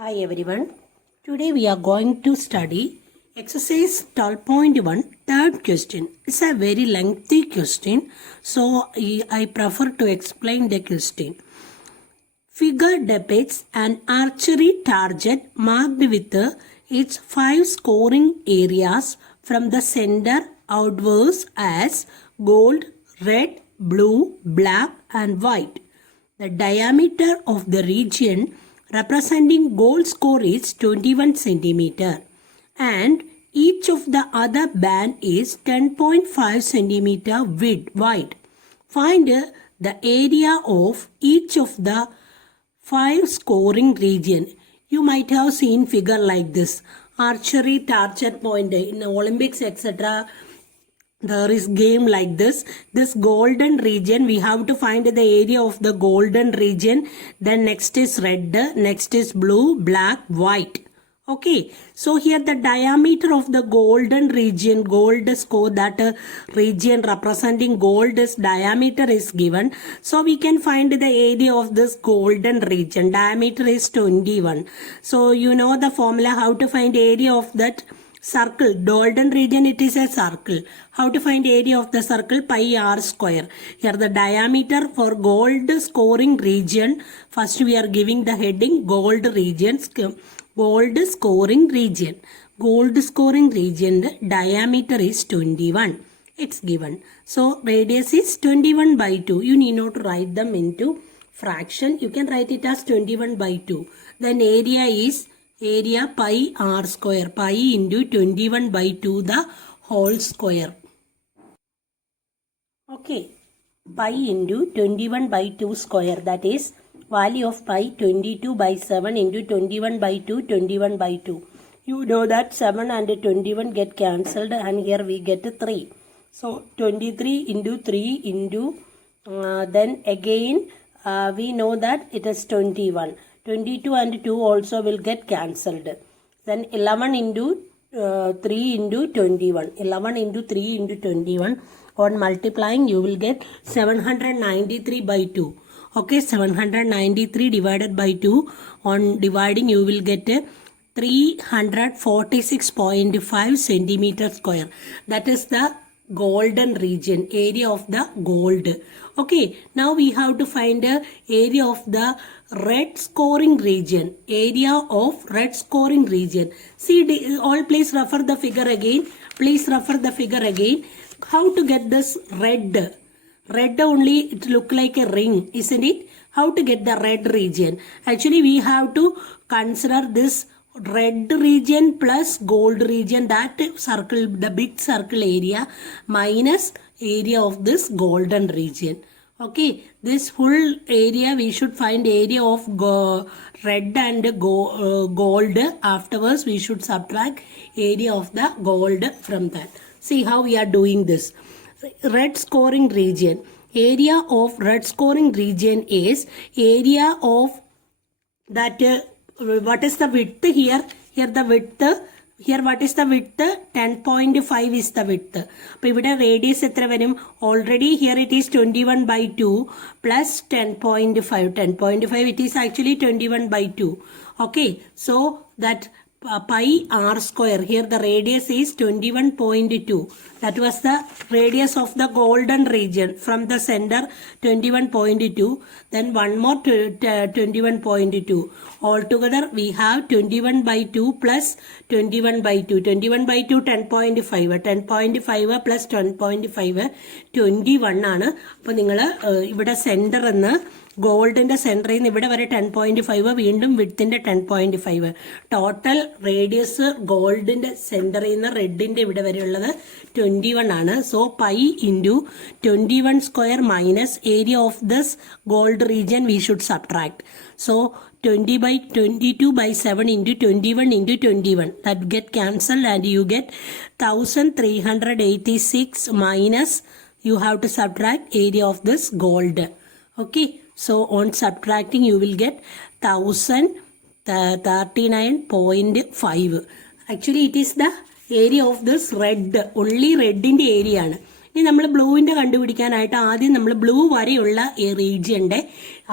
Hi everyone. Today we are going to study exercise 12.1 third question. It's a very lengthy question, so I prefer to explain the question. Figure depicts an archery target marked with its 5 scoring areas from the center outwards as gold, red, blue, black and white. The diameter of the region representing goal score is 21 centimeter and each of the other band is 10.5 centimeter wide. Find the area of each of the 5 scoring region. You might have seen figure like this. Archery target point in Olympics etc. There is game like this. This golden region, we have to find the area of the golden region. Then next is red, next is blue, black, white. Okay, so here the diameter of the golden region, gold score, that region representing gold is diameter is given. So we can find the area of this golden region. Diameter is 21. So you know the formula how to find area of that circle. Golden region, it is a circle. How to find area of the circle? Pi r square. Here the diameter for gold scoring region. First we are giving the heading gold regions. Gold scoring region. Gold scoring region diameter is 21. It's given. So radius is 21 by 2. You need not write them into fraction. You can write it as 21 by 2. Then area is area pi r square. Pi into 21 by 2 the whole square. Okay. Pi into 21 by 2 square, that is value of pi 22 by 7 into 21 by 2, 21 by 2. You know that 7 and 21 get cancelled and here we get 3. So 23 into 3 into then again we know that it is 21. 22 and 2 also will get cancelled. Then 11 into 3 into 21. 11 into 3 into 21. On multiplying you will get 793 by 2. Okay, 793 divided by 2. On dividing you will get 346.5 centimeter square. That is the golden region, area of the gold. Okay, now we have to find the area of the red scoring region. Area of red scoring region. See, all please refer the figure again. Please refer the figure again. How to get this red? Red only, it look like a ring, isn't it? How to get the red region? Actually, we have to consider this red region plus gold region, that circle, the big circle area minus area of this golden region. Okay, this full area we should find area of red and gold. Afterwards, we should subtract area of the gold from that. See how we are doing this. Red scoring region. Area of red scoring region is area of that. What is the width here? Here the width. Here what is the width? 10.5 is the width. So here radius already here it is 21 by 2 plus 10.5. 10.5 it is actually 21 by 2. Okay. So that pi r square, here the radius is 21.2. That was the radius of the golden region from the center, 21.2. Then one more 21.2. Altogether we have 21 by 2 plus 21 by 2. 21 by 2 10.5. 10.5 plus 10.5 21 ആണ്. അപ്പോൾ നിങ്ങൾ ഇവിടെ centre എന്ന് ഗോൾഡിന്റെ സെന്ററിൽ നിന്ന് ഇവിടെ വരെ 10.5, വീണ്ടും വിഡ്ത്തിന്റെ 10.5. ടോട്ടൽ റേഡിയസ് ഗോൾഡിന്റെ സെന്ററിൽ നിന്ന് റെഡിന്റെ ഇവിടെ വരെയുള്ളത് 21 ആണ്. So pi into 21 square minus area of this gold region we should subtract. So 20 by 22 by 7 into 21 into 21. That get cancelled and you get 1386 minus you have to subtract area of this gold. Okay. So on subtracting you will get 1039.5. Actually it is the area of this red. Only red in the area. ഇനി നമ്മൾ ബ്ലൂവിൻ്റെ കണ്ടുപിടിക്കാനായിട്ട് ആദ്യം നമ്മൾ blue വരെയുള്ള ഈ റീജിയൻ്റെ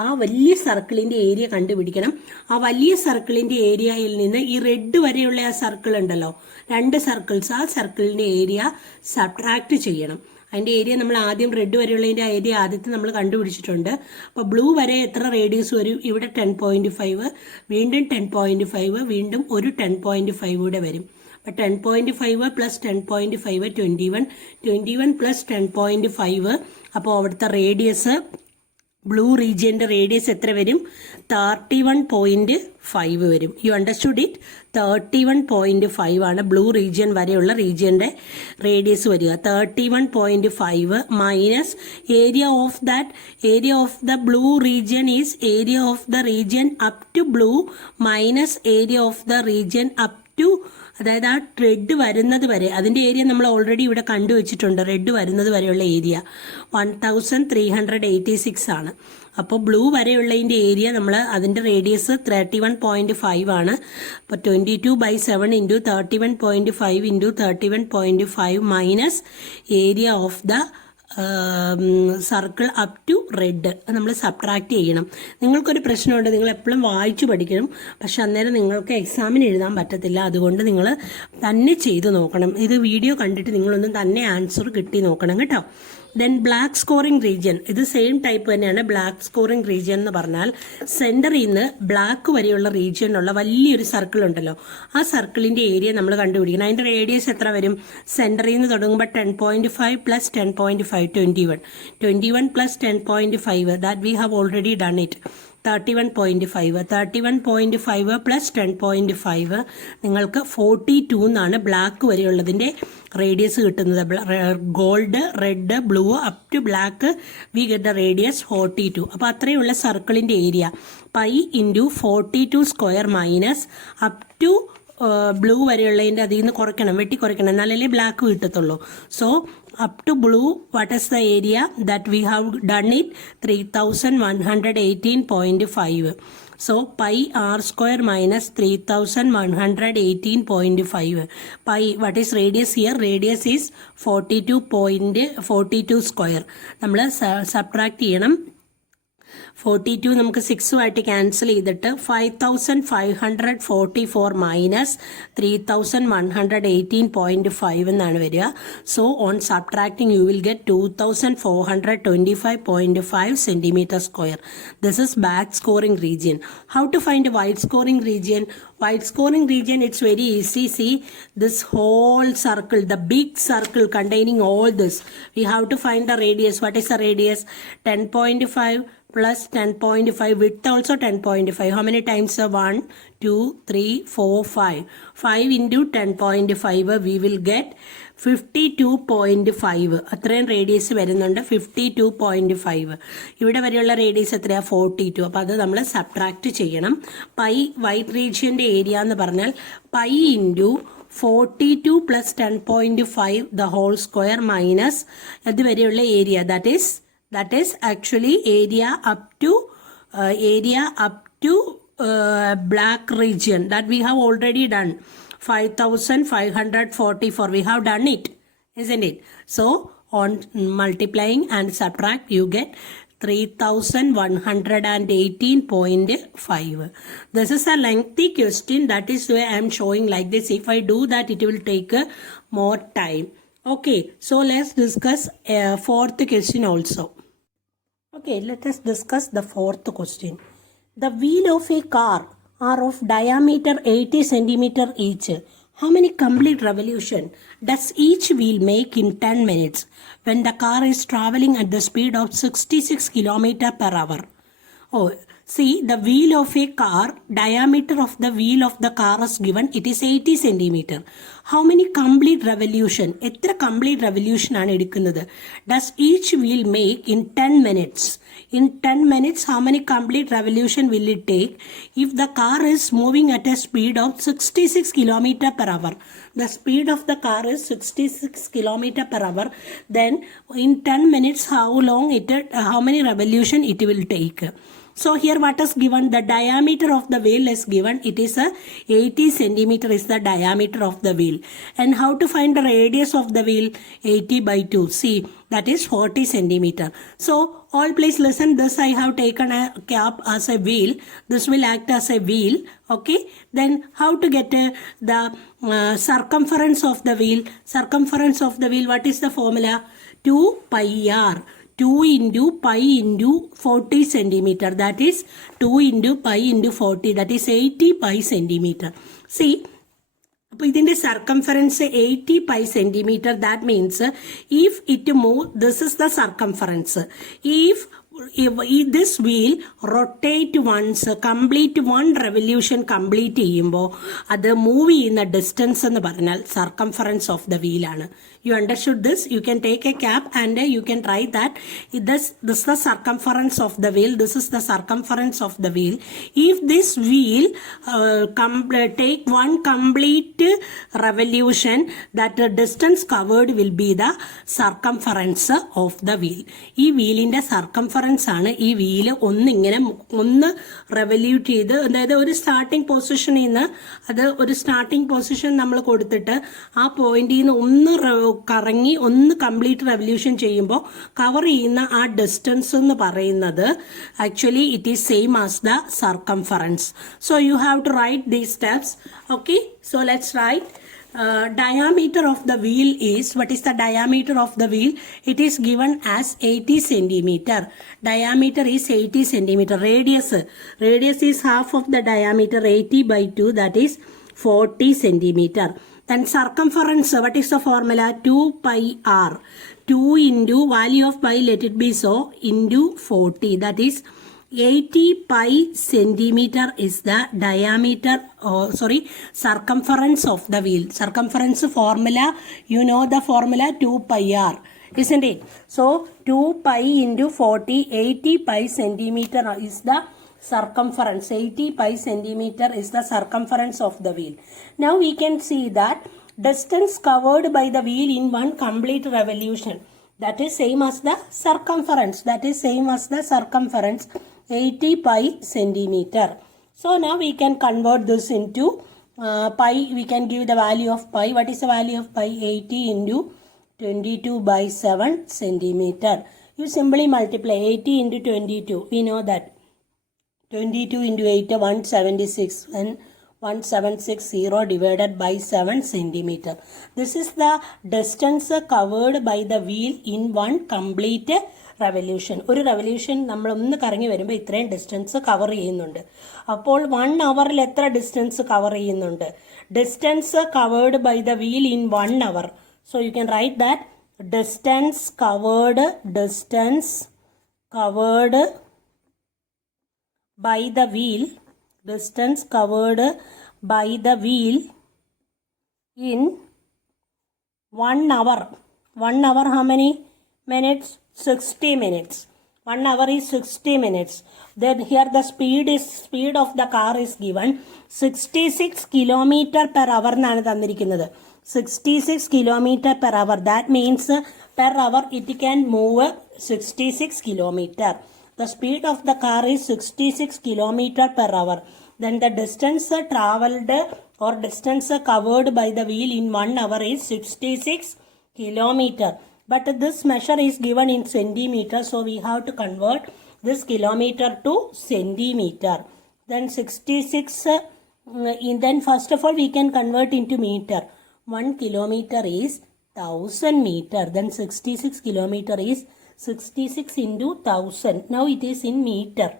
ആ വലിയ സർക്കിളിൻ്റെ ഏരിയ കണ്ടുപിടിക്കണം. ആ വലിയ സർക്കിളിൻ്റെ ഏരിയയിൽ നിന്ന് ഈ റെഡ് വരെയുള്ള ആ സർക്കിൾ ഉണ്ടല്ലോ, 2 സർക്കിൾസ്, ആ സർക്കിളിൻ്റെ ഏരിയ സബ്ട്രാക്ട് ചെയ്യണം. അതിൻ്റെ ഏരിയ നമ്മൾ ആദ്യം റെഡ് വരെയുള്ളതിൻ്റെ ഏരിയ ആദ്യത്തെ നമ്മൾ കണ്ടുപിടിച്ചിട്ടുണ്ട്. അപ്പോൾ ബ്ലൂ വരെ എത്ര റേഡിയസ് വരും? ഇവിടെ 10.5, വീണ്ടും 10.5, വീണ്ടും ഒരു 10.5 കൂടെ വരും. അപ്പോൾ 10.5 പ്ലസ് 10.5 21 പ്ലസ് 10.5. അപ്പോൾ അവിടുത്തെ റേഡിയസ്, ബ്ലൂ റീജിയൻ്റെ റേഡിയസ് എത്ര വരും? 31.5 വരും. You understood it? 31.5 ആണ് ബ്ലൂ റീജിയൻ വരെയുള്ള റീജിയൻ്റെ റേഡിയസ് വരിക. 31.5 minus area of the blue region is area of the region up to blue minus area of the region up to, അതായത് ആ റെഡ് വരുന്നത് വരെ, അതിൻ്റെ ഏരിയ നമ്മൾ ഓൾറെഡി ഇവിടെ കണ്ടുവച്ചിട്ടുണ്ട്. റെഡ് വരുന്നത് വരെയുള്ള ഏരിയ 1386 ആണ്. അപ്പോൾ ബ്ലൂ വരെയുള്ളതിൻ്റെ ഏരിയ നമ്മൾ അതിൻ്റെ റേഡിയസ് 31.5 ആണ്. അപ്പോൾ 22/7 into 31.5 into 31.5 minus area of the circle up to red നമ്മൾ സബ്ട്രാക്ട് ചെയ്യണം. നിങ്ങൾക്കൊരു പ്രശ്നമുണ്ട്, നിങ്ങൾ എപ്പോഴും വായിച്ചു പഠിക്കണം, പക്ഷെ അന്നേരം നിങ്ങൾക്ക് എക്സാമിന് എഴുതാൻ പറ്റത്തില്ല. അതുകൊണ്ട് നിങ്ങൾ തന്നെ ചെയ്ത് നോക്കണം. ഇത് വീഡിയോ കണ്ടിട്ട് നിങ്ങളൊന്നും തന്നെ ആൻസർ കിട്ടി നോക്കണം കേട്ടോ. ദെൻ ബ്ലാക്ക് സ്കോറിംഗ് റീജിയൻ, ഇത് സെയിം ടൈപ്പ് തന്നെയാണ്. ബ്ലാക്ക് സ്കോറിംഗ് റീജിയൻ എന്ന് പറഞ്ഞാൽ സെൻറ്ററിൽ നിന്ന് ബ്ലാക്ക് വരെയുള്ള റീജിയനിലുള്ള വലിയൊരു സർക്കിൾ ഉണ്ടല്ലോ, ആ സർക്കിളിൻ്റെ ഏരിയ നമ്മൾ കണ്ടുപിടിക്കണം. അതിൻ്റെ റേഡിയസ് എത്ര വരും? സെൻറ്ററിൽ നിന്ന് തുടങ്ങുമ്പോൾ 10.5 plus 10.5 21 plus 10.5 that we have already done it. 31.5 plus 10.5 നിങ്ങൾക്ക് 42 എന്നാണ് ബ്ലാക്ക് വരെയുള്ളതിൻ്റെ റേഡിയസ് കിട്ടുന്നത്. Gold, red, blue up to black we get the radius 42. അപ്പോൾ അത്രയുള്ള സർക്കിളിൻ്റെ area pi into 42 square minus up to blue വരെയുള്ളതിൻ്റെ അതിൽ നിന്ന് കുറയ്ക്കണം, വെട്ടിക്കുറയ്ക്കണം, എന്നാലല്ലേ ബ്ലാക്ക് കിട്ടത്തുള്ളൂ. So up to blue, what is the area that we have done it? 3118.5. So pi r square minus 3118.5. Pi, what is radius here? Radius is 42 square. നമ്മൾ subtract ചെയ്യണം. 42 നമുക്ക് 6 ക്യാൻസൽ ചെയ്തിട്ട് 5544 മൈനസ് 3118.5 എന്നാണ് വരിക. So on subtracting you will get 2425.5 centimeter square. This is back scoring region. How to find a white scoring region? White scoring region, it's very easy. See this whole circle, the big circle containing all this. We have to find the radius. What is the radius? 10.5 plus 10.5, width also 10.5. How many times? 1, 2, 3, 4, 5. 5 into 10.5 we will get 52.5. അത്രയും radius വരുന്നുണ്ട്. 52.5. ഇവിടെ വരെയുള്ള radius എത്രയാണ്? 42. അപ്പോൾ അത് നമ്മൾ subtract ചെയ്യണം. Pi white റീജിയൻ്റെ area എന്ന് പറഞ്ഞാൽ pi into 42 plus 10.5 the whole square minus ഇതുവരെയുള്ള area, that is actually area up to black region that we have already done. 5544 we have done it, isn't it? So on multiplying and subtract you get 3118.5. This is a lengthy question, that is why I am showing like this. If I do that it will take more time. Okay, so let's discuss fourth question also. Okay, let us discuss the fourth question. The wheel of a car are of diameter 80 centimeter each. How many complete revolution does each wheel make in 10 minutes when the car is traveling at the speed of 66 kilometer per hour? Oh, see, the wheel of a car, diameter of the wheel of the car is given, it is 80 centimeter. How many complete revolution? എത്ര complete revolution ആണ് എടുക്കുന്നത്? Does each wheel make in 10 minutes? In 10 minutes, how many complete revolution will it take if the car is moving at a speed of 66 kilometer per hour? The speed of the car is 66 kilometer per hour. Then in 10 minutes, how many revolution it will take? So here what is given? The diameter of the wheel is given. It is a 80 centimeter is the diameter of the wheel. And how to find the radius of the wheel? 80 by 2. See, that is 40 centimeter. So all please listen. This I have taken a cap as a wheel. This will act as a wheel. Okay. Then how to get the circumference of the wheel? Circumference of the wheel. What is the formula? 2 pi r. 2 into pi into 40 centimeter. That is 2 into pi into 40. That is 80 pi centimeter. See, within the circumference 80 pi centimeter, that means if it move, this is the circumference. If this wheel rotate once, complete one revolution complete ചെയ്യുമ്പോൾ അത് move ചെയ്യുന്ന distance എന്ന് പറഞ്ഞാൽ circumference of the wheel ആണ്. You understood this? You can take a cap and you can write that this is the circumference of the wheel. This is the circumference of the wheel. If this wheel take one complete revolution, that distance covered will be the circumference of the wheel. ഈ വീലിന്റെ circumference ആണ് ഈ wheel ഒന്ന് റെവല്യൂട്ട് ചെയ്ത്, അതായത് ഒരു starting പൊസിഷനിൽ നിന്ന് അത് ഒരു സ്റ്റാർട്ടിംഗ് പൊസിഷൻ നമ്മൾ കൊടുത്തിട്ട് ആ പോയിന്റിൽ നിന്ന് ഒന്ന് കറങ്ങി ഒന്ന് കംപ്ലീറ്റ് റെവല്യൂഷൻ ചെയ്യുമ്പോൾ കവർ ചെയ്യുന്ന ആ ഡിസ്റ്റൻസ് എന്ന് പറയുന്നത് actually it is same as the circumference. So you have to write these steps. Okay, so let's write. Diameter of the wheel is, what is the diameter of the wheel? It is given as 80 centimeter. Diameter is 80 centimeter. Radius is half of the diameter, 80 by 2, that is 40 centimeter. Then circumference, what is the formula? 2 pi r. 2 into value of pi, let it be so, into 40, that is 80 pi centimeter is the diameter, circumference of the wheel. Circumference formula, you know the formula 2 pi r, isn't it? So 2 pi into 40, 80 pi centimeter is the circumference. 80 pi centimeter is the circumference of the wheel. Now we can see that distance covered by the wheel in one complete revolution, that is same as the circumference. That is same as the circumference, 80 pi centimeter. So now we can convert this into pi. We can give the value of pi. What is the value of pi? 80 into 22 by 7 centimeter. You simply multiply 80 into 22. We know that 22 into 8, 176, and 1760 divided by 7 centimeter. This is the distance covered by the wheel in one complete revolution. ഒരു revolution നമ്മൾ ഒന്ന് കറങ്ങി വരുമ്പോൾ ഇത്രയും distance cover ചെയ്യുന്നുണ്ട്. അപ്പോൾ 1 അവറിൽ എത്ര ഡിസ്റ്റൻസ് കവർ ചെയ്യുന്നുണ്ട്? Distance covered by the wheel in 1 hour. So you can write that distance covered by the wheel, distance covered by the wheel in 1 hour. 1 hour how many minutes? 60 minutes. 1 hour is 60 minutes. Then here the speed of the car is given 66 kilometer per hour എന്നാണ് തന്നിരിക്കുന്നത്. 66 kilometer per hour. That means per hour it can move 66 kilometer. The speed of the car is 66 kilometer per hour. Then the distance traveled or distance covered by the wheel in 1 hour is 66 kilometer. But this measure is given in centimeter, so we have to convert this kilometer to centimeter. Then 66, then first of all we can convert into meter. 1 kilometer is 1000 meter. Then 66 kilometer is 66 into 1000. Now it is in meter,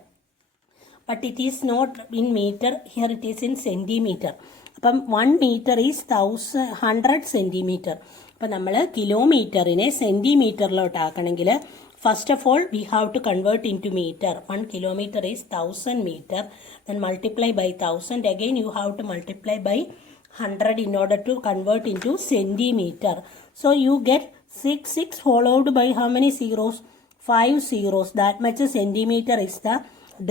but it is not in meter. Here it is in centimeter. അപ്പം 1 meter is 100 centimeter. അപ്പം നമ്മൾ കിലോമീറ്ററിനെ സെൻറ്റിമീറ്ററിലോട്ടാക്കണമെങ്കിൽ first of all we have to convert into metre. 1 kilometer is 1000 meter. Then multiply by 1000. Again you have to multiply by 100 in order to convert into centimeter. So you get 6 followed by how many zeros? 5 zeros. That much centimeter is the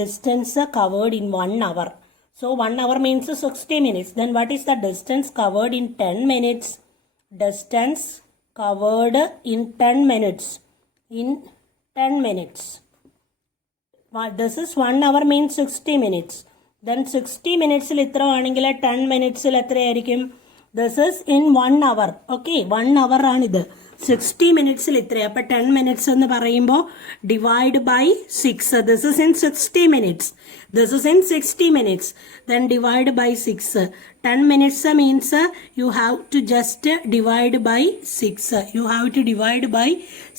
distance covered in 1 hour. So 1 hour means 60 minutes. Then what is the distance covered in 10 minutes? Distance covered in 10 minutes. In 10 minutes. This is 1 hour means 60 minutes. Then 60 minutes il itra aanengil 10 minutes il etra aayirikkum? This is in 1 hour. Okay, 1 hour aanu idu. 60 minutes il itra. Appo 10 minutes ennu parayumbo divide by 6. This is in 60 minutes. This is in 60 minutes. Then divide by 6. 10 minutes means you have to just divide by 6. You have to divide by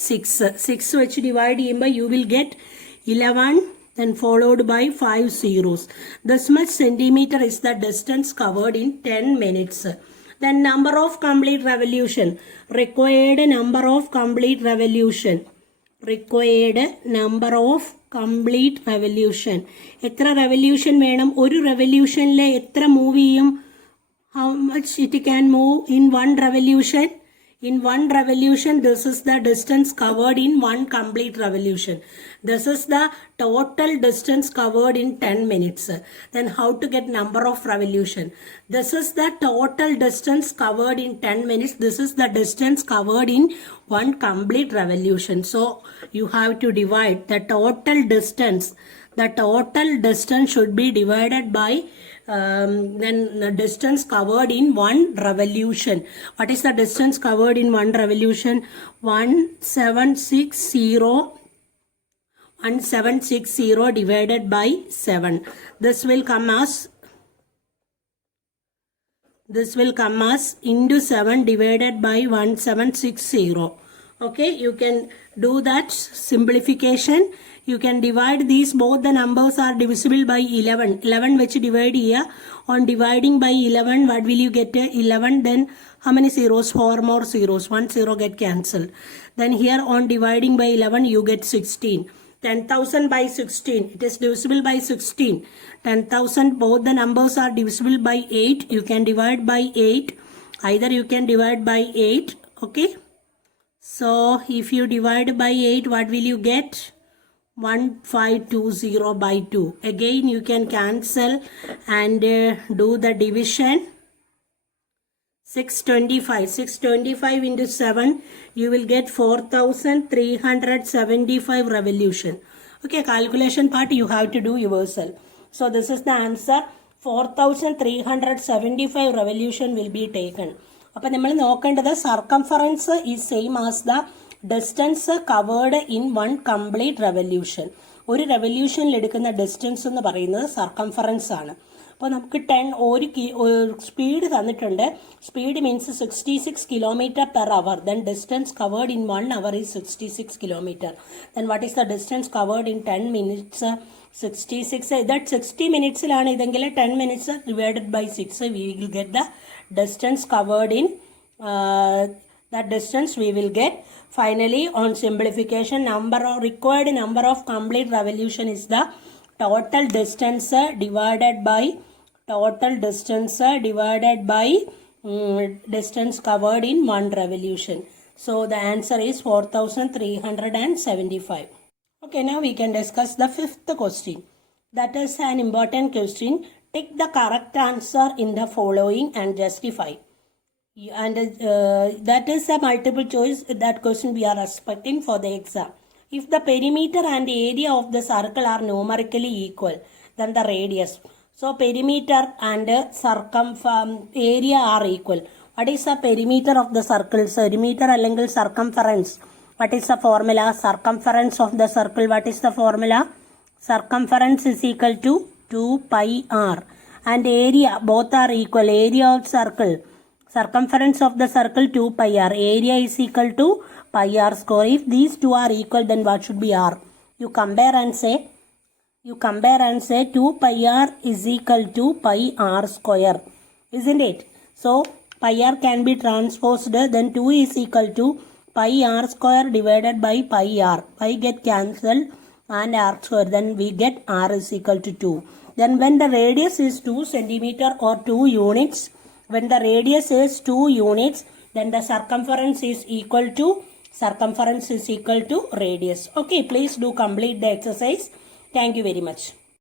6. 6 which divide cheyumbo you will get 11, then followed by 5 zeros. This much centimeter is the distance covered in 10 minutes. Then number of complete revolution. Required number of complete revolution. Required number of complete revolution. എത്ര revolution വേണം? ഒരു revolutionലെ എത്ര move ചെയ്യും? How much it can move in one revolution? In one revolution, this is the distance covered in one complete revolution. This is the total distance covered in 10 minutes. Then how to get number of revolution? This is the total distance covered in 10 minutes. This is the distance covered in one complete revolution. So you have to divide the total distance. The total distance should be divided by then the distance covered in one revolution. What is the distance covered in one revolution? 1760 divided by 7. This will come as into 7 divided by 1760. Okay, you can do that simplification. You can divide these, both the numbers are divisible by 11. 11 which divide here. On dividing by 11, what will you get? 11, then how many zeros? 4 more zeros. 1 zero get cancelled. Then here on dividing by 11, you get 16. 10,000 by 16. It is divisible by 16. 10,000, both the numbers are divisible by 8. You can divide by 8. Either you can divide by 8. Okay. So if you divide by 8, what will you get? 1520 by 2. Again you can cancel and do the division. 625 into 7, you will get 4375 revolution. Okay, calculation part you have to do yourself. So this is the answer. 4375 revolution will be taken. അപ്പോൾ നമ്മൾ നോക്കേണ്ടത് circumference is same as the distance covered in one complete revolution. ഒരു റെവല്യൂഷനിൽ എടുക്കുന്ന distance എന്ന് പറയുന്നത് circumference ആണ്. അപ്പോൾ നമുക്ക് സ്പീഡ് തന്നിട്ടുണ്ട്. Speed means 66 kilometre per hour. Then distance covered in 1 hour is 66 kilometre. Then what is the distance covered in 10 minutes? 66. That 60 minutesലാണ് ഇതെങ്കിൽ 10 minutes divided by 6. We will get the distance covered in that distance we will get. Finally, on simplification, required number of complete revolution is the total distance divided by distance covered in one revolution. So the answer is 4375. Okay, now we can discuss the fifth question. That is an important question. Take the correct answer in the following and justify. And that is a multiple choice. That question we are expecting for the exam. If the perimeter and area of the circle are numerically equal, then the radius. So perimeter and area are equal. What is the perimeter of the circle? Perimeter അല്ലെങ്കിൽ circumference. What is the formula? Circumference of the circle. What is the formula? Circumference is equal to 2 pi r. And area, both are equal. Area of circle. Circumference of the circle 2 pi r. Area is equal to pi r square. If these two are equal, then what should be r? You compare and say 2 pi r is equal to pi r square. Isn't it? So pi r can be transposed. Then 2 is equal to pi r square divided by pi r. Pi get cancelled and r square. Then we get r is equal to 2. Then when the radius is 2 centimeter or 2 units, when the radius is 2 units, then the circumference is equal to radius. Okay, please do complete the exercise. Thank you very much.